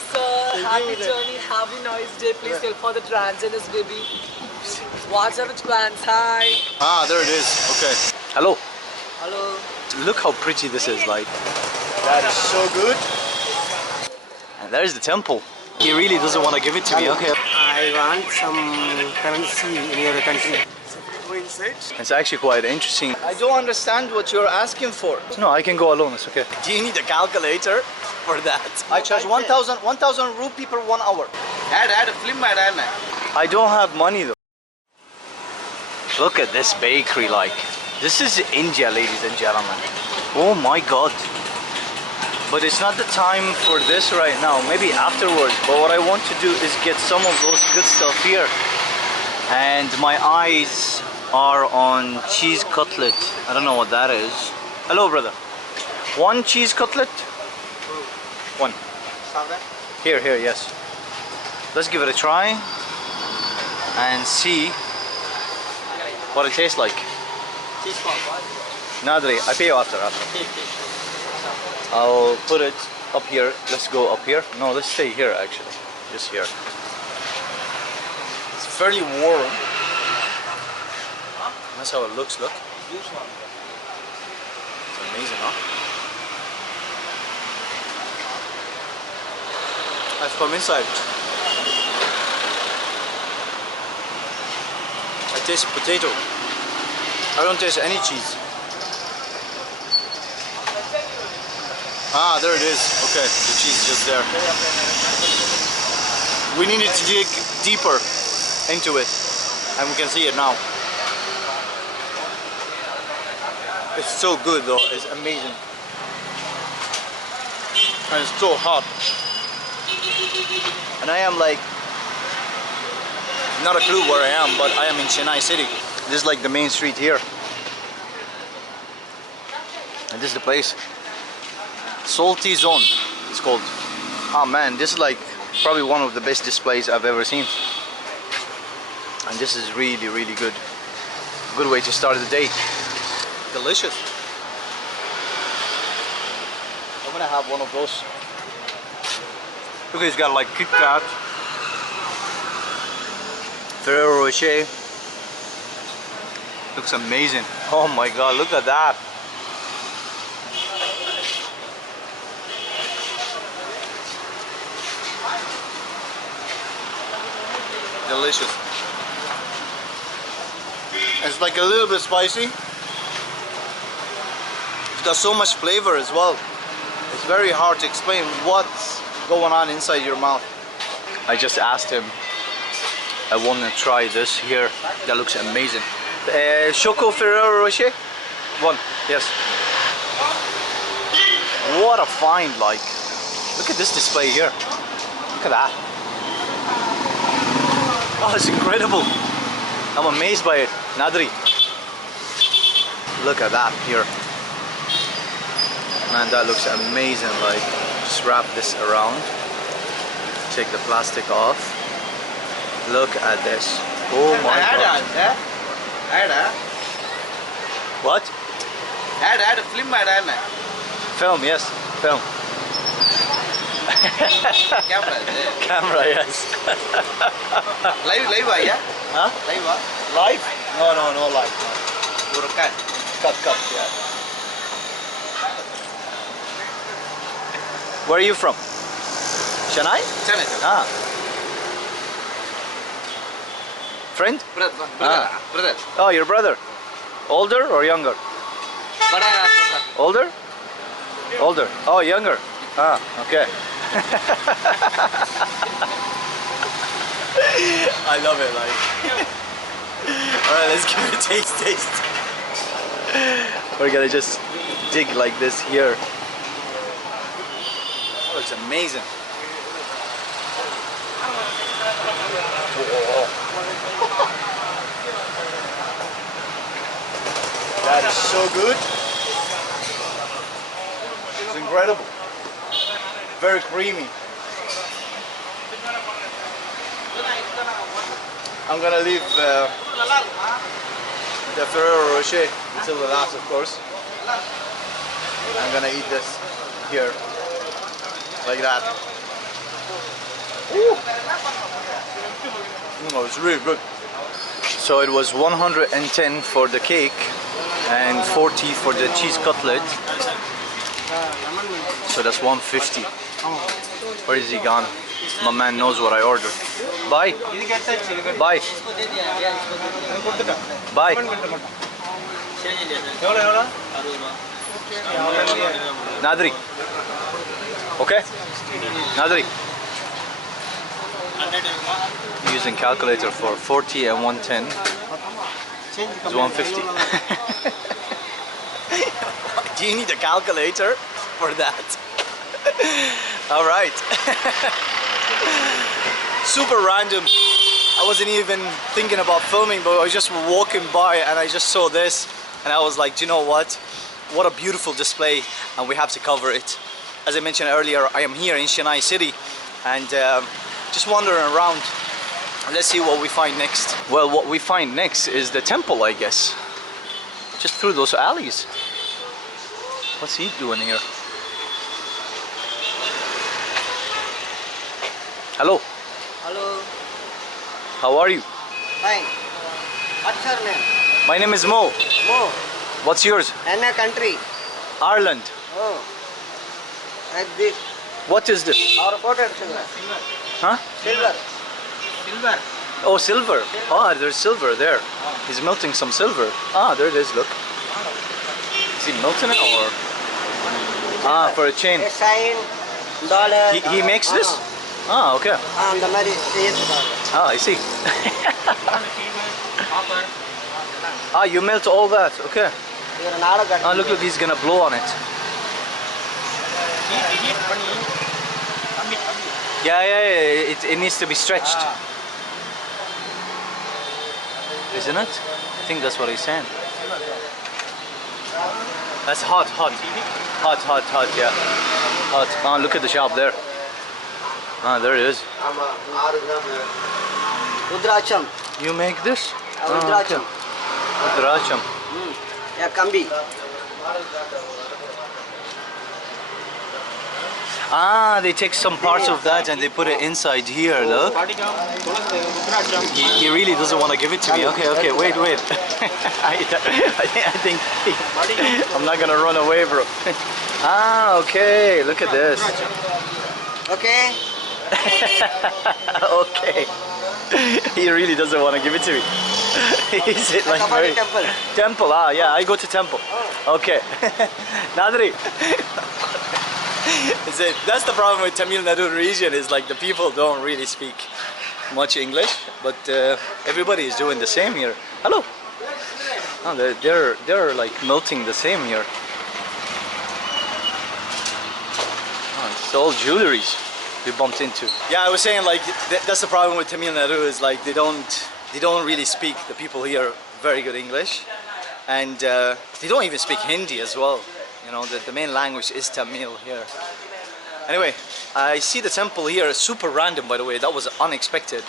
sir. Happy journey. Have a nice day. Please help for the transgenders, baby. What's up with plans? Hi. Ah, there it is. Okay. Hello. Hello. Look how pretty this is, like. That is so good. And there's the temple. He really doesn't want to give it to me. Okay. I want some currency in your country. It's actually quite interesting. I don't understand what you're asking for. No, I can go alone. It's okay. Do you need a calculator for that? I charge 1,000 rupee per 1 hour. Add film add. I don't have money though. Look at this bakery, like. This is India, ladies and gentlemen. Oh my god. But it's not the time for this right now. Maybe afterwards. But what I want to do is get some of those good stuff here. And my eyes are on cheese cutlet. I don't know what that is. Hello, brother. One cheese cutlet? One. Here, yes. Let's give it a try and see what it tastes like. Nadri, I pay you after. I'll put it up here. Let's go up here. No, let's stay here actually. Just here. It's fairly warm. That's how it looks, look. It's amazing, huh? Let's come inside. I taste potato. I don't taste any cheese. Ah, there it is. Okay, the cheese is just there. We needed to dig deeper into it, and we can see it now. It's so good though, it's amazing. And it's so hot. And I am like, not a clue where I am, but I am in Chennai city. This is like the main street here. And this is the place. Salty Zone, it's called. Oh man, this is like probably one of the best displays I've ever seen. And this is really, really good. Good way to start the day. Delicious. I'm gonna have one of those. Look, he's got like Kit Kat, Ferrero Rocher. Looks amazing. Oh my god, look at that. Delicious. It's like a little bit spicy. It's got so much flavor as well. It's very hard to explain what's going on inside your mouth. I just asked him, I want to try this here. That looks amazing. Choco Ferrero Rocher? One, yes. What a find, like. Look at this display here. Look at that. Oh, it's incredible. I'm amazed by it. Nadri. Look at that here. Man, that looks amazing. Like, just wrap this around. Take the plastic off. Look at this. Oh my god. What? Add film add. Film, yes. Film. Camera, yes. Live yeah? Huh? Live? No live. Cut, yeah. Where are you from? Chennai? Chennai. Ah. Friend? Brother. Oh, your brother. Older or younger? Older? Older. Oh, younger. Ah, okay. I love it, like. Alright, let's give it a taste. We're gonna just dig like this here. Oh, it's amazing. Whoa. That is so good. It's incredible. Very creamy. I'm gonna leave the Ferrero Rocher until the last, of course. I'm gonna eat this here, like that. Oh, it's really good. So it was 110 for the cake and 40 for the cheese cutlet. So that's 150. Where is he gone? My man knows what I ordered. Bye. Bye. Bye. Nadri. Okay? Nadri. Using calculator for 40 and 110 is 150. Do you need a calculator for that? All right. Super random. I wasn't even thinking about filming, but I was just walking by and I just saw this and I was like, do you know what? What a beautiful display, and we have to cover it. As I mentioned earlier, I am here in Chennai city and just wandering around. Let's see what we find next. Well, what we find next is the temple, I guess. Just through those alleys. What's he doing here? Hello. Hello. How are you? Fine. What's your name? My name is Mo. Mo. What's yours? And a country. Ireland. Oh. Like this. What is this? Our coated silver. Huh? Silver. Silver. Oh, silver. Ah, there's silver there. He's melting some silver. Ah, there it is, look. Is he melting it or? Ah, for a chain. A sign. Dollar. He makes this? Ah, okay. And the money is. Ah, I see. Ah, you melt all that. Okay. Ah, look, he's gonna blow on it. Yeah. It needs to be stretched. Isn't it? I think that's what he's saying. That's hot, yeah. Hot. Ah, look at the shop there. Ah, there it is. Rudracham. You make this? Rudracham. Rudracham. Yeah, Kambi. Ah, they take some parts of that and they put it inside here, look. He really doesn't want to give it to me. Okay, wait. I think I'm not gonna run away, bro. Ah, okay, look at this. Okay. Okay. He really doesn't want to give it to me. He's it like very... Temple. Temple, ah, yeah, I go to temple. Okay. Nadri. That's the problem with Tamil Nadu region, is like the people don't really speak much English, but everybody is doing the same here. Hello. Oh, they're like melting the same here. Oh, it's all jewelries we bumped into. Yeah, I was saying like that's the problem with Tamil Nadu, is like they don't really speak, the people here, very good English, and they don't even speak Hindi as well. You know, the main language is Tamil here. Anyway, I see the temple here, super random by the way, that was unexpected.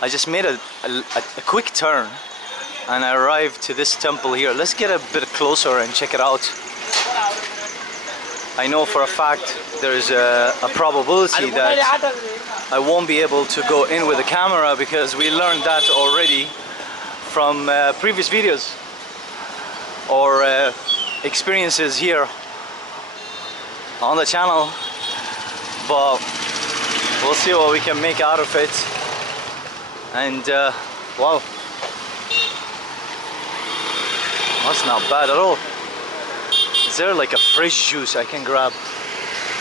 I just made a quick turn and I arrived to this temple here. Let's get a bit closer and check it out. I know for a fact there's a probability that I won't be able to go in with the camera, because we learned that already from previous videos or experiences here on the channel, but we'll see what we can make out of it. And wow, that's not bad at all. Is there like a fresh juice I can grab?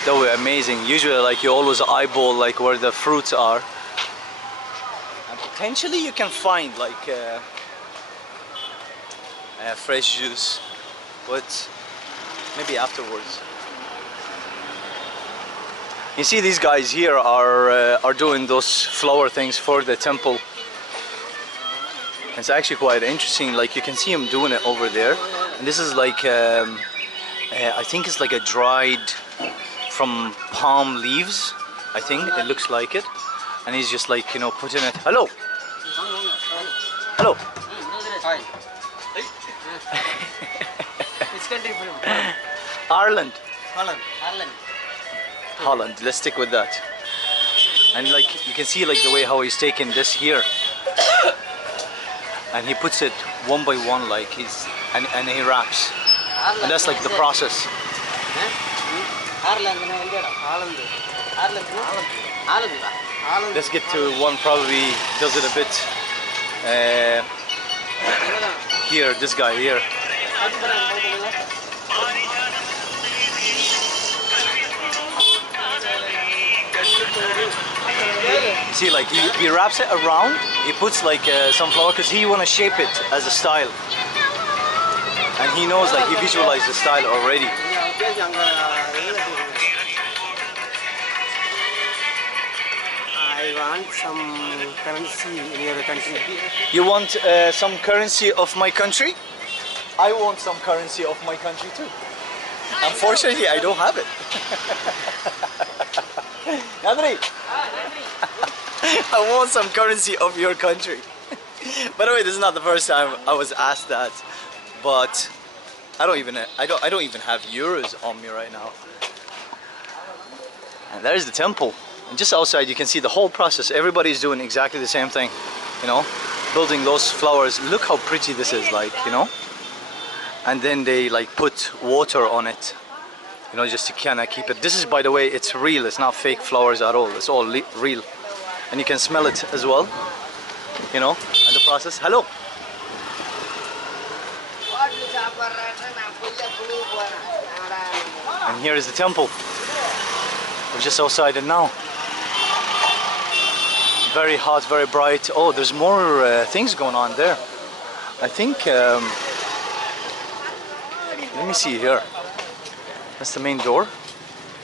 That would be amazing. Usually like you always eyeball like where the fruits are, and potentially you can find like fresh juice, but maybe afterwards. You see, these guys here are doing those flower things for the temple. It's actually quite interesting. Like you can see him doing it over there, and this is like I think it's like a dried from palm leaves. I think it looks like it, and he's just like, you know, putting it. Hello. Hello. Hi. Which country from? Ireland. Holland. Holland. Let's stick with that. And like you can see like the way how he's taking this here and he puts it one by one like and he wraps, and that's like the process. Let's get to one probably does it a bit here, this guy here. See, like he wraps it around, he puts like some flour because he want to shape it as a style, and he knows, like he visualized the style already. I want some currency in your country. You want some currency of my country? I want some currency of my country too. Unfortunately, I don't have it. Nadri, I want some currency of your country. By the way, this is not the first time I was asked that, but I don't even have euros on me right now. And there's the temple. And just outside you can see the whole process. Everybody's doing exactly the same thing, you know, building those flowers. Look how pretty this is, like, you know. And then they like put water on it, you know, just to kind of keep it. This is, by the way, it's real. It's not fake flowers at all. It's all real, and you can smell it as well, you know. And the process. Hello. And here is the temple. We're just outside it now. Very hot, very bright. Oh, there's more things going on there. I think. Let me see here. That's the main door.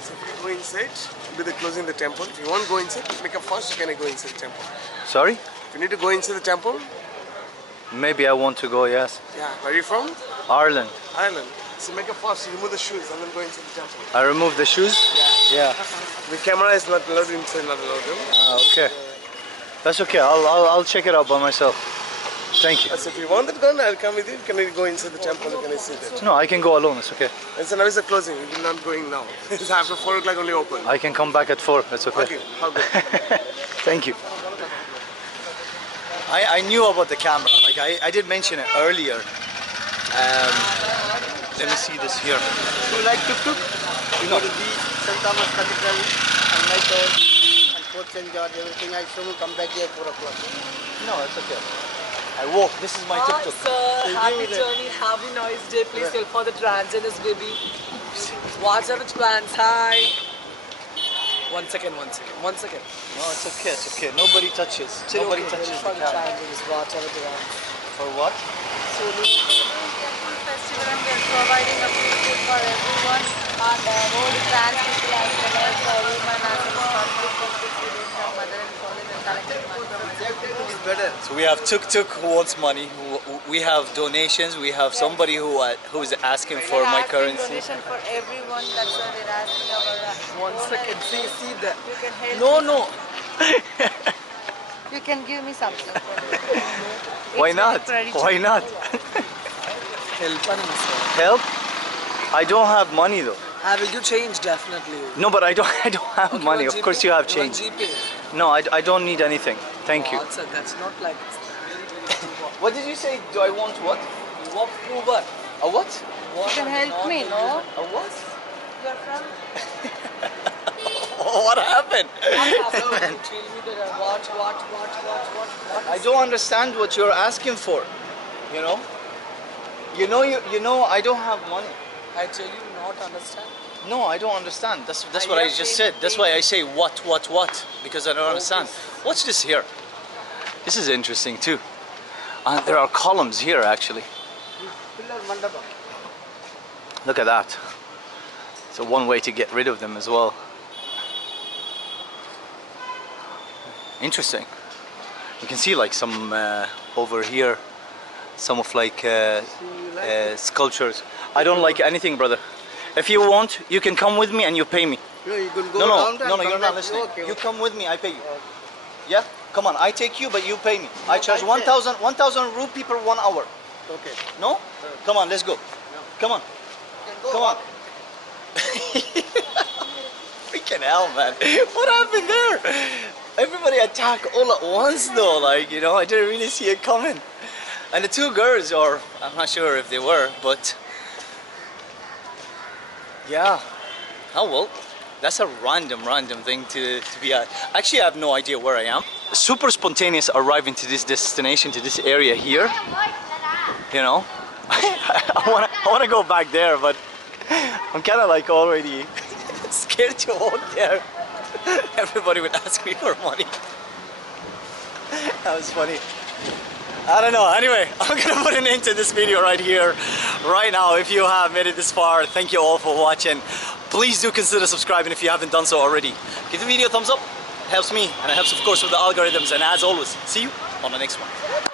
So if you go inside, do the closing the temple. If you want to go inside, make a fast, you can go inside the temple. Sorry? If you need to go inside the temple, Maybe I want to go, yes. yeah. Where are you from? Ireland. Ireland. So make a fast, you remove the shoes and then go inside the temple. I remove the shoes? Yeah. The camera is not allowed inside, not allowed. Ah, okay. That's okay. I'll check it out by myself. Thank you. So if you want that gun, I'll come with you. Can you go inside the temple? Can I see that? No, I can go alone. It's okay. And so now it's a closing. You're not going now. It's after 4 o'clock only open. I can come back at 4. That's okay. Okay, how good. Thank you. I knew about the camera. Like I did mention it earlier. Let me see this here. Do you like tuk-tuk? You go to the St. Thomas Cathedral and Lighthouse and Fort St. George, everything. I show you come back here 4 o'clock. No, it's okay. I walk. This is my tuk-tuk. Sir, happy journey, have a nice day. Please help for the transgenders, baby. What's up with plans? Hi. One second. No, it's okay. It's okay. Nobody touches. Nobody touches for the the camera. transgenders. What's up with the For what? So we are doing a food festival and we are providing a free food for everyone and all the trans people as well as women as well as conflict we don't have mother and father and collected money from It's better. So we have tuk-tuk who wants money. We have donations. We have somebody who's asking for my currency. donation for everyone, that's why we're asking our One second. See that. you can help No. you can give me something. Why It's not? very credit. Why not? Help sir. Help? I don't have money though. Will you change definitely? No, but I don't have Okay, money. you Of want course GP? you have You want change. GP? No, I don't need anything. Thank you. Oh, sir, that's not like What did you say? Do I want what? what Uber. A what? You can help me, no? A what? You're from? What happened? Tell me that what? I don't understand what you're asking for. You know? You know I don't have money. I tell you not understand. No, I don't understand. That's I what I have just been- said. That's why I say what? Because I don't understand. What's this here? This is interesting too. There are columns here actually. Pillar mandapa. Look at that. So one way to get rid of them as well. Interesting. You can see like some over here, some of like sculptures. I don't like anything, brother. If you want, you can come with me and you pay me. No, you can go No, down and you're come not back. listening. Okay, You okay. come with me, I pay you. Yeah? Come on, I take you, but you pay me. I charge I pay. 1,000 rupee per 1 hour. Okay. No? Come on, let's go. Come on. You can go Come on. Freaking hell, man. What happened there? attack all at once though, like, you know, I didn't really see it coming. And the two girls, or I'm not sure if they were, but yeah. Oh well, that's a random thing to be at. Actually, I have no idea where I am. Super spontaneous arriving to this destination, to this area here. You know, I wanna go back there, but I'm kind of like already scared to walk there. Everybody would ask me for money. That was funny. I don't know. Anyway, I'm gonna put an end to this video right here, right now. If you have made it this far, thank you all for watching. Please do consider subscribing if you haven't done so already. Give the video a thumbs up. It helps me, and it helps, of course, with the algorithms. And as always, see you on the next one.